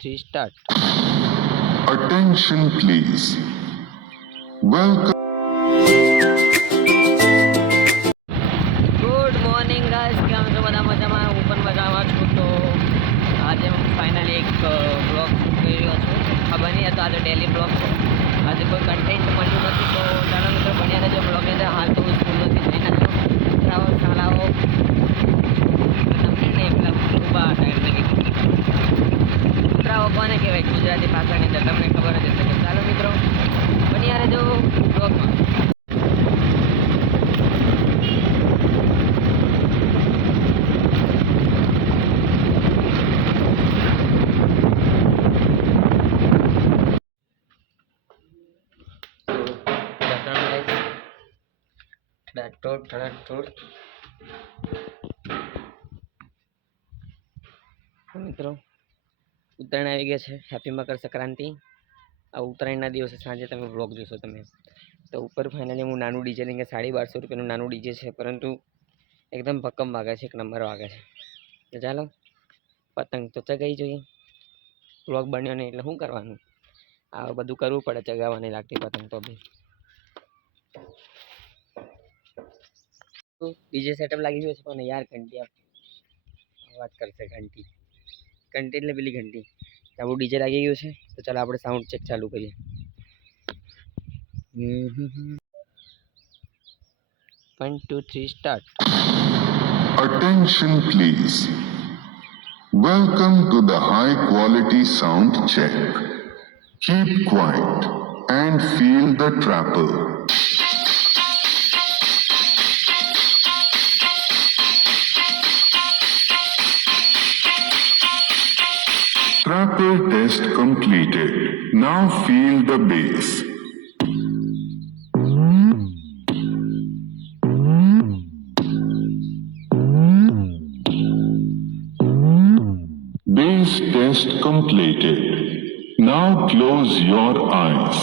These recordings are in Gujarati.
3 start. Attention please. Welcome. Good morning guys, કેમ છો બધા? મજામાં? હું પણ મજામાં છું. તો આજે હું ફાઇનલી એક બ્લોગ શૂટ કરી રહ્યો છું. ખબર નહીં હતો આજે ડેલી બ્લોગ છે. આજે કોઈ કન્ટેન્ટ મળ્યું નથી, તો ચાલો મિત્રો બન્યા રહેજો બ્લોગની અંદર. હાલ તો હું સ્કૂલમાંથી જઈને આવ્યો. શાળાઓ તમને નહીં પેલા ઊભા હતા એમને કૂતરાઓ કોને કહેવાય ગુજરાતી ભાષાની અંદર તમને ખબર જ હશે. તો ચાલો મિત્રો બન્યા રહેજો બ્લોગમાં. મિત્રો ઉત્તરાયણ આવી ગયા છે. હેપી મકર સંક્રાંતિ. આ ઉત્તરાયણના દિવસે સાંજે તમે વ્લોગ જોશો તમે. તો ઉપર ફાઇનલી હું નાનું ડીજે લઈને 1250 રૂપિયાનું નાનું ડીજે છે, પરંતુ એકદમ ભક્કમ વાગે છે, એક નંબર વાગે છે. તો ચાલો પતંગ તો ચગાવી જોઈએ. વ્લોગ બન્યો નહીં એટલે શું કરવાનું, આ બધું કરવું પડે, ચગાવવાની લાગતી પતંગ તો બી. ડીજે સેટઅપ લાગી ગયો છે, પણ યાર ઘંટી વાત કરશે. ઘંટી એટલે પેલી ઘંટી. આપણું ડીજે લાગી ગયું છે, તો ચાલો આપણે સાઉન્ડ ચેક ચાલુ કરીએ. 1 2 3 start. Attention please. Welcome to the high quality sound check. Keep quiet and feel the trapper. Trapper test completed. Now feel the bass. Bass test completed. Now close your eyes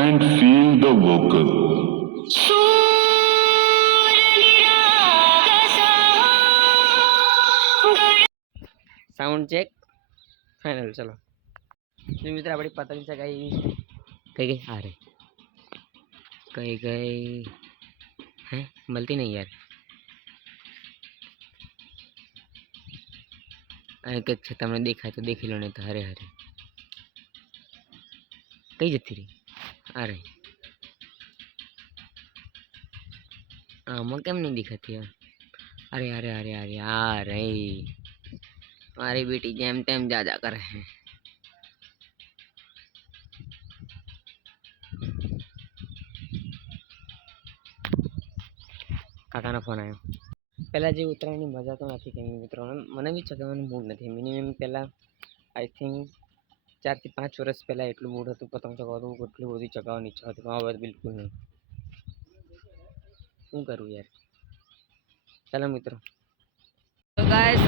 and feel the vocal. Sound check final. ચલો મિત્ર, આપણી પતંગ ચગાવી કઈ ગઈ? આ રે કઈ ગઈ? હે મળતી નહીં યાર. અહીં કંઈક છે, તમને દેખાય તો દેખી લો, નહીં તો હરે હરે કઈ જતી રહી? અરે આમાં કેમ નહીં દેખાતી યાર? અરે અરે અરે અરે યાર, મારી બેટી જેમ તેમ જાજા કરે છે. કાકાનો ફોન આવ્યો. પહેલાં જે ઉત્તરાયણની મજા તો નથી કંઈ મિત્રો. મને બી ચગાવવાનું મૂડ નથી. મિનિમમ પહેલાં આઈ થિંક 4 થી 5 વર્ષ પહેલાં એટલું મૂડ હતું પતંગ ચગાવવાનું, એટલું બધું ચગાવવાની ઈચ્છા હતી, પણ હવે બિલકુલ નહીં. શું કરું યાર? ચાલો મિત્રો. તો guys,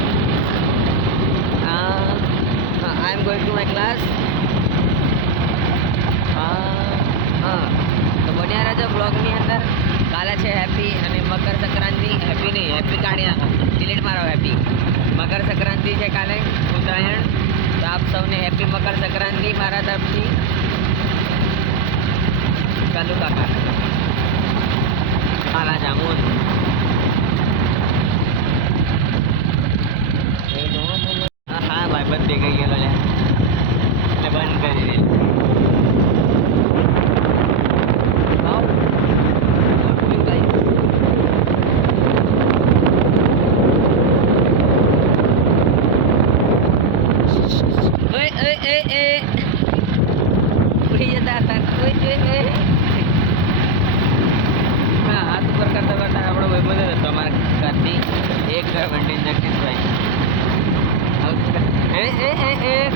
I am going to my class. તો બન્યા રહેજો બ્લોગની અંદર. કાલે છે હેપી અને મકર સંક્રાંતિ. હેપી નહીં, હેપી કાઢ્યા, ડિલીટ મારો. હેપી મકર સંક્રાંતિ છે કાલે, ઉત્તરાયણ. તો આપ સૌને હેપી મકર સંક્રાંતિ મારા તરફથી. ચાલુ કાકા કાલા જામુન. હા ભાઈ, બંધ થઈ ગઈ ગયેલો એટલે બંધ કરી દે. હાથ ઉપર કરતા કરતા આપણો ભાઈ બંધ હતો અમારા ઘરથી એક ઘર બંડી જગદીશભાઈ.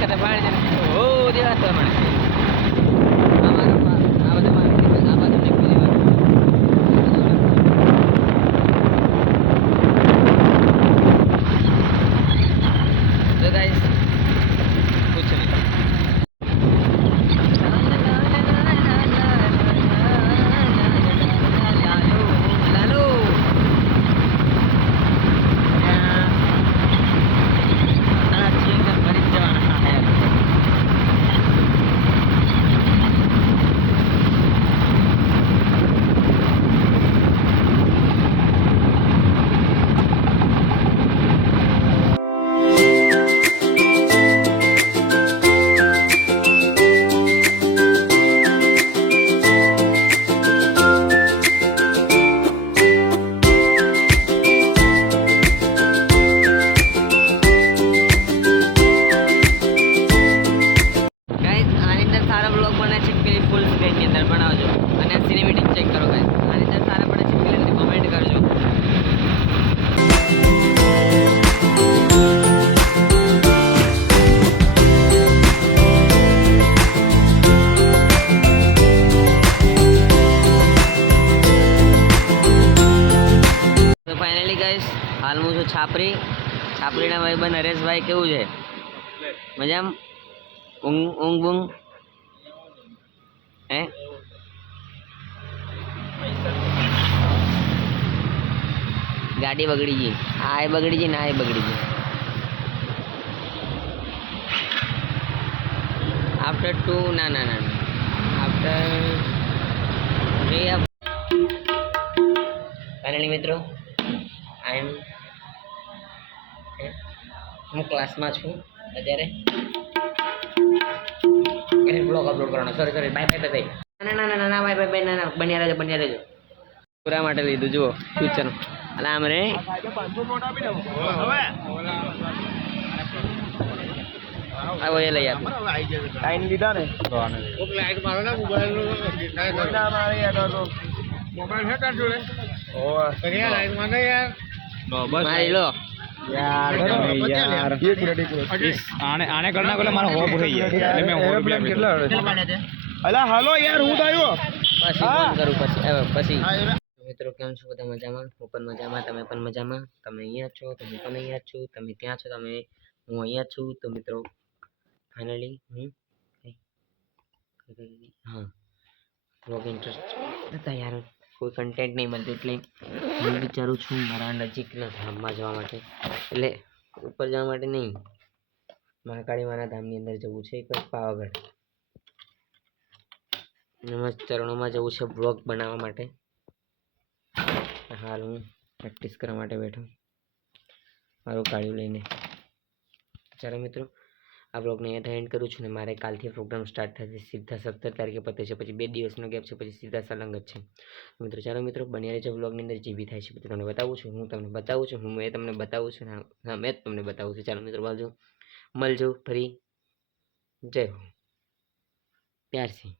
કદા પાણી ઓ દેવા તો મને આ બધું મારે આ બધું નીકળી દેવાનું. તો ગાઈસ कुछ नहीं. હાલનું છું છાપરી. છાપરીના ભાઈબંધ હરેશભાઈ કેવું છે? મજામાં? ઊંઘ બૂંઘ હે? ગાડી બગડી ગઈ. આ એ બગડી ગઈ ને આ એ બગડી ગઈ. આફ્ટર 2 ના ના ના આફ્ટર 3 ફાઇનલી મિત્રો આઈ એમ હું ક્લાસમાં છું અત્યારે. બ્લોગ અપલોડ કરવાનો. Sorry bye bye bye. ના ના ના ના બાય બાય બાય. ના ના બન્યા રહેજો. પૂરા માટે લીધું જુઓ ફ્યુચરનું. અલા આમ રે આવો એ લઈ આપ. ટાઈમ લીધા ને લાઈટ મારો ને મોબાઈલ મોબાઈલ છે તાર જોડે? ઓહ કરિયા લાઈટ મારે યાર. મારી લો યાર આને કરના કોલે મારો હોપ થઈ ગયા એટલે મે એરોપ્લેન કેટલા અલા હાલો યાર હું થયો પછી ફોન કરું પછી મિત્રો કેમ છો બધા મજામાં? હું પણ મજામાં, તમે પણ મજામાં? તમે અહીંયા છો તો હું પણ અહીંયા છું, તમે ત્યાં છો તમે હું અહીંયા છું. તો મિત્રો ફાઇનલી હા વ્લોગ ઇન્ટરેસ્ટ હતા યાર, કોઈ કન્ટેન્ટ નહીં મળતું એટલે હું વિચારું છું મારા નજીકના ધામમાં જવા માટે, એટલે ઉપર જવા માટે નહીં, મહાકાળી માના ધામની અંદર જવું છે, એક પાવાગઢ મસ્ત ચરણોમાં જવું છે વ્લોગ બનાવવા માટે. હાલ હું પ્રેક્ટિસ કરવા માટે બેઠો મારું ગાડીઓ લઈને. ચાલો મિત્રો આ બ્લોગને અહીંયા એન્ડ કરું છું ને મારે કાલથી પ્રોગ્રામ સ્ટાર્ટ થશે, સીધા 17 તારીખે પતે છે, પછી 2 દિવસનો ગેપ છે, પછી સીધા સલંગ જ છે મિત્રો. ચાલો મિત્રો બન્યા રહેજો બ્લોગની અંદર, જે બી થાય છે બધું તમને બતાવું છું, હું તમને બતાવું છું, હું એ તમને બતાવું છું, હા મેં જ તમને બતાવું છું. ચાલો મિત્રો મળજો ફરી, જય હો, પ્યાર થી.